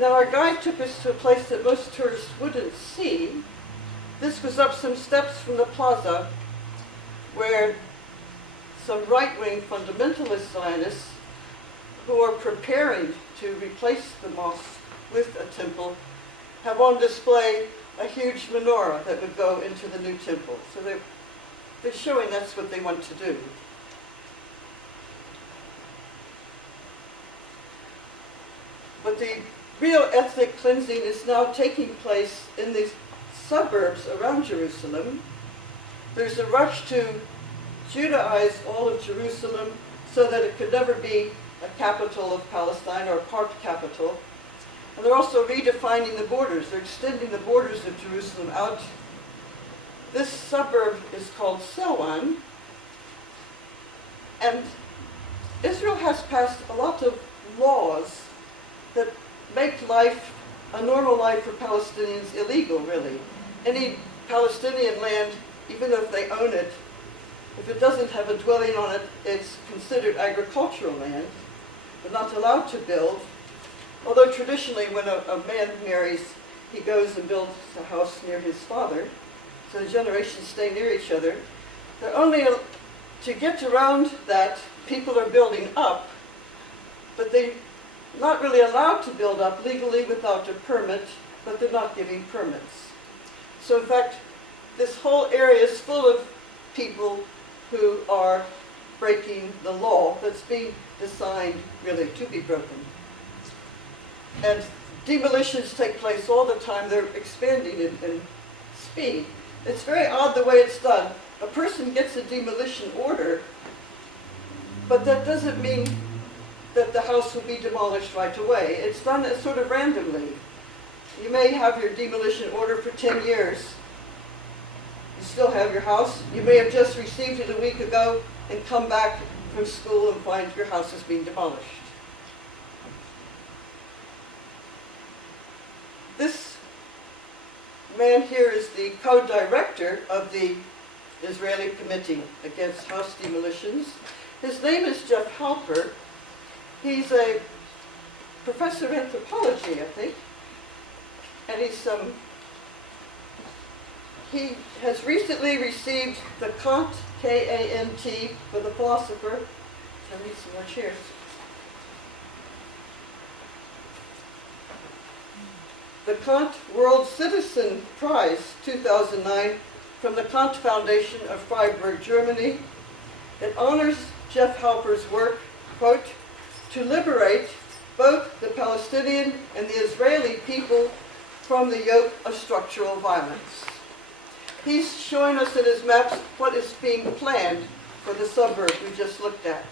Now our guide took us to a place that most tourists wouldn't see. This was up some steps from the plaza where some right-wing fundamentalist Zionists who are preparing to replace the mosque with a temple have on display a huge menorah that would go into the new temple. So they're showing that's what they want to do. But the real ethnic cleansing is now taking place in these suburbs around Jerusalem. There's a rush to Judaize all of Jerusalem so that it could never be a capital of Palestine or a part capital. And they're also redefining the borders. They're extending the borders of Jerusalem out. This suburb is called Silwan. And Israel has passed a lot of laws that make life, a normal life for Palestinians, illegal, really. Any Palestinian land, even if they own it, if it doesn't have a dwelling on it, it's considered agricultural land. They're not allowed to build. Although traditionally when a man marries, he goes and builds a house near his father, so the generations stay near each other. They're only, to get around that, people are building up, but they're not really allowed to build up legally without a permit, but they're not giving permits. So in fact, this whole area is full of people who are breaking the law that's being designed really to be broken. And demolitions take place all the time. They're expanding in speed. It's very odd the way it's done. A person gets a demolition order, but that doesn't mean that the house will be demolished right away. It's done sort of randomly. You may have your demolition order for 10 years. You still have your house. You may have just received it a week ago and come back from school and find your house is being demolished. This man here is the co-director of the Israeli Committee Against House Demolitions. His name is Jeff Halper. He's a professor of anthropology, I think, and he has recently received the Kant, K-A-N-T, for the philosopher. I need some more chairs. The Kant World Citizen Prize 2009 from the Kant Foundation of Freiburg, Germany. It honors Jeff Halper's work, quote, to liberate both the Palestinian and the Israeli people from the yoke of structural violence. He's showing us in his maps what is being planned for the suburb we just looked at.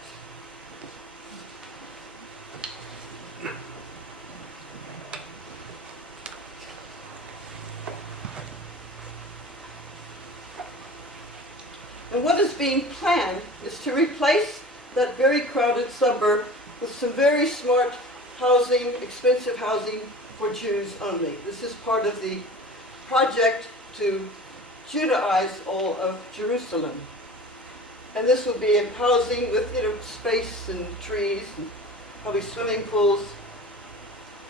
And what is being planned is to replace that very crowded suburb with some very smart housing, expensive housing for Jews only. This is part of the project to Judaize all of Jerusalem. And this will be housing with, space and trees and probably swimming pools.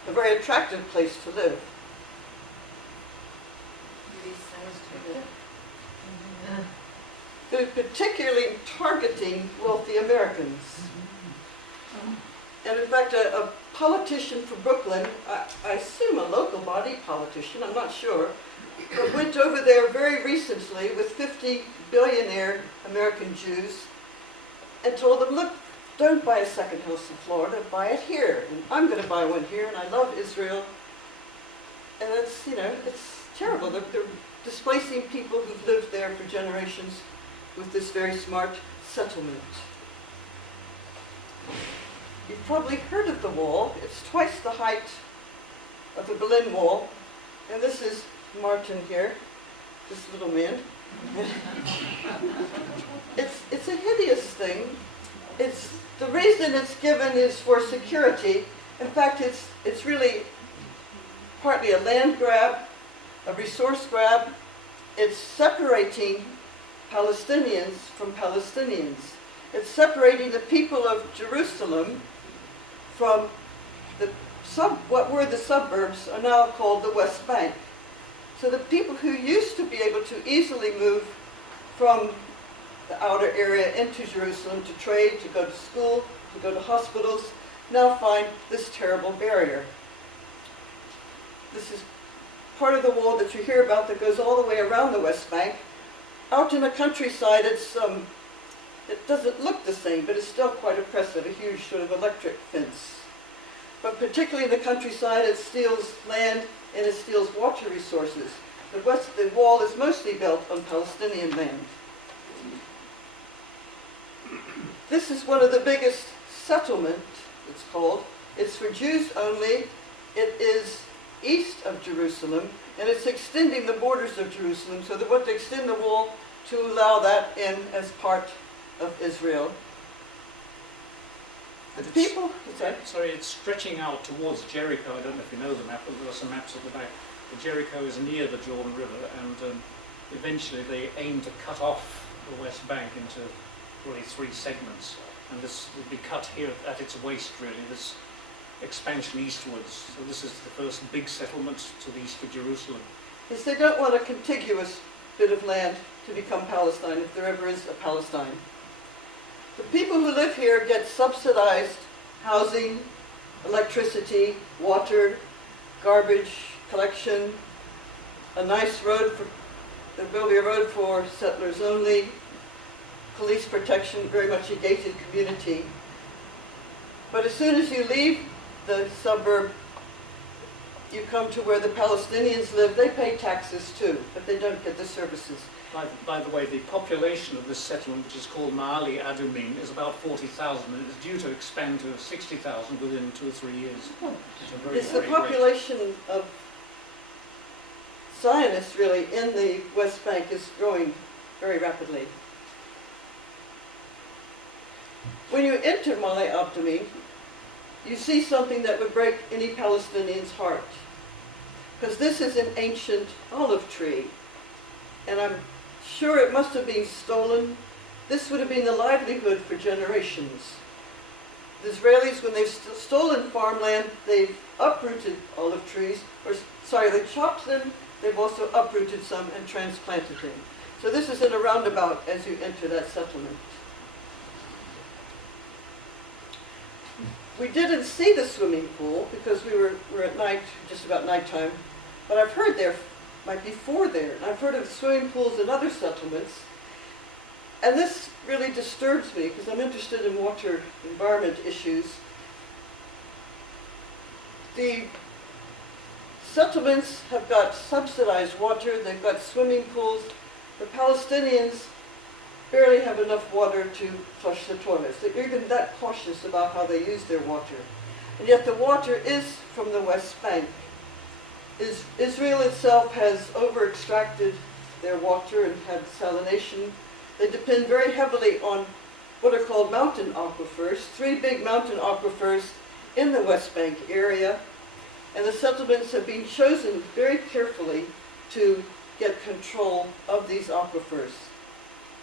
A very attractive place to live. They're particularly targeting wealthy Americans. And in fact, a politician from Brooklyn, I assume a local body politician, I'm not sure, but went over there very recently with 50 billionaire American Jews and told them, look, don't buy a second house in Florida, buy it here. And I'm going to buy one here, and I love Israel. And it's, it's terrible. They're displacing people who've lived there for generations with this very smart settlement. You've probably heard of the wall. It's twice the height of the Berlin Wall. And this is Martin here, this little man. It's a hideous thing. The reason it's given is for security. In fact, it's really partly a land grab, a resource grab. It's separating Palestinians from Palestinians. It's separating the people of Jerusalem from the what were the suburbs are now called the West Bank. So the people who used to be able to easily move from the outer area into Jerusalem to trade, to go to school, to go to hospitals, now find this terrible barrier. This is part of the wall that you hear about that goes all the way around the West Bank. Out in the countryside, it doesn't look the same, but it's still quite oppressive, a huge sort of electric fence. But particularly in the countryside, it steals land and it steals water resources. The wall is mostly built on Palestinian land. This is one of the biggest settlements, it's called. It's for Jews only. It is east of Jerusalem, and it's extending the borders of Jerusalem, so they want to extend the wall to allow that in as part of Israel. Sorry, it's stretching out towards Jericho. I don't know if you know the map, but there are some maps at the back. But Jericho is near the Jordan River, and eventually they aim to cut off the West Bank into really 3 segments. And this will be cut here at its waist, really, this expansion eastwards. So this is the first big settlement to the east of Jerusalem. Yes, they don't want a contiguous bit of land to become Palestine, if there ever is a Palestine. The people who live here get subsidized housing, electricity, water, garbage collection, a nice road there will be a road for settlers only, police protection, very much a gated community. But as soon as you leave the suburb, you come to where the Palestinians live. They pay taxes too, but they don't get the services. By the way, the population of this settlement, which is called Ma'ale Adumim, is about 40,000, and it's due to expand to 60,000 within 2 or 3 years. It's the population of Zionists, really, in the West Bank is growing very rapidly. When you enter Ma'ale Adumim, you see something that would break any Palestinian's heart. Because this is an ancient olive tree. And I'm sure it must have been stolen. This would have been the livelihood for generations. The Israelis, when they've stolen farmland, they've uprooted olive trees, they chopped them, they've also uprooted some and transplanted them. So this is in a roundabout as you enter that settlement. We didn't see the swimming pool because we were at night, just about nighttime, but I've heard there might be 4 there. And I've heard of swimming pools in other settlements. And this really disturbs me because I'm interested in water environment issues. The settlements have got subsidized water, they've got swimming pools. The Palestinians barely have enough water to flush the toilets. They're even that cautious about how they use their water. And yet the water is from the West Bank. Israel itself has over-extracted their water and had salination. They depend very heavily on what are called mountain aquifers, 3 big mountain aquifers in the West Bank area. And the settlements have been chosen very carefully to get control of these aquifers.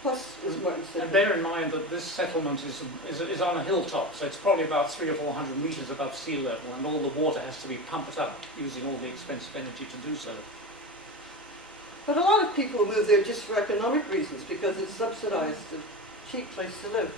Plus, as Martin said, and bear in mind that this settlement is on a hilltop, so it's probably about 300 or 400 meters above sea level, and all the water has to be pumped up using all the expensive energy to do so. But a lot of people move there just for economic reasons, because it's subsidized, a cheap place to live.